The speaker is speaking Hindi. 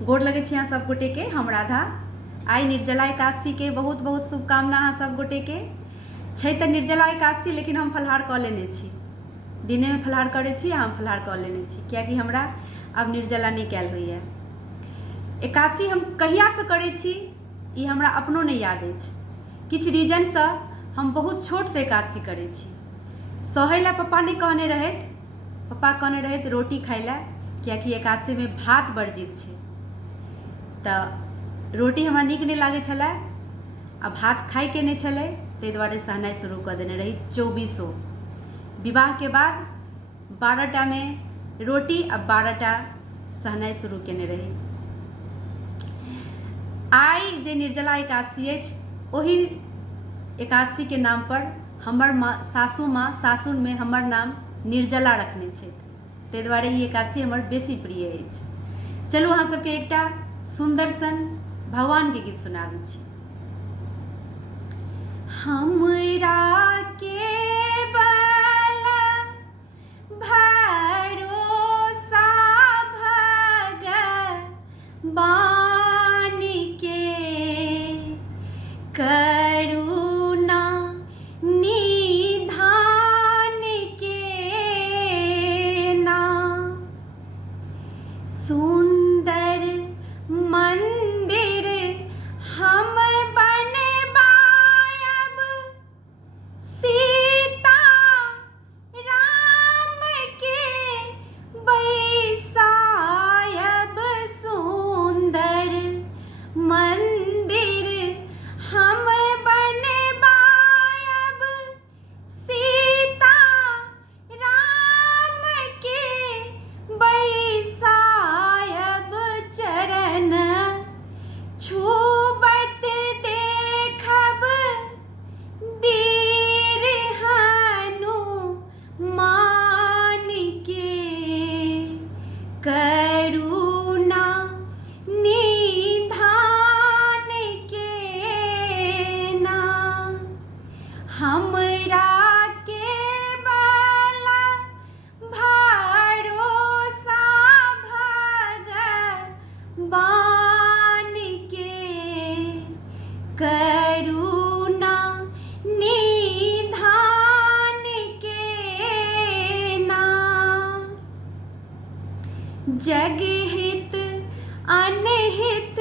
गोर लगे छी अहाँ सब गोटे के। हम राधा। आई निर्जला एकादशी के बहुत बहुत शुभकामना अहाँ सब गोटे के। छै तऽ निर्जला एकादशी, लेकिन हम फलाहार कऽ लेने छी। दिने में फलाहार करे छी, हम फलाहार कऽ लेने छी, कियाकि हमरा अब निर्जला नहीं कैल होइए। एकादशी हम कहिया से करे छी ई हमरा अपनो नहीं याद अछि। किछु रीजन से हम बहुत छोट से एकादशी करे छी। सहै ला पप्पा नहीं कहने रहथि। पप्पा कहने रहथि रोटी खाइ ला, कियाकि एकादशी में भात वर्जित छै। तऽ रोटी हमरा नीक नहीं लागे छलै आ भात खाइ के नहीं छलै, ताहि दुआरे सहनाइ शुरू कऽ देने रही 2400। विवाह के बाद 12टा में रोटी आ 12टा सहनाइ शुरू केने रही। आई जे निर्जला एकादशी अछि, ओही एकादशी के नाम पर हमर माँ सासुर में हमर नाम निर्जला रखने छथि, ताहि दुआरे ई एकादशी हमर बेसी प्रिय अछि। चलू अहाँ सबके एकटा सुंदर सन भगवान के गीत सुनाबै छी। हमरा केवल भरोसा भगवान के, करुणा निधान के नाम। सुंदर मंदिर हम बनवायब, सीता राम के बैसायब। सुंदर मंदिर हम बनवायब, सीता राम के बैसायब। चरण छूबत देखब वीर हनुमान के, करुणा निधान के नाम। हमरा केवल भरोसा भगवान के, करुणा निधान के नाम। जग हित अनहित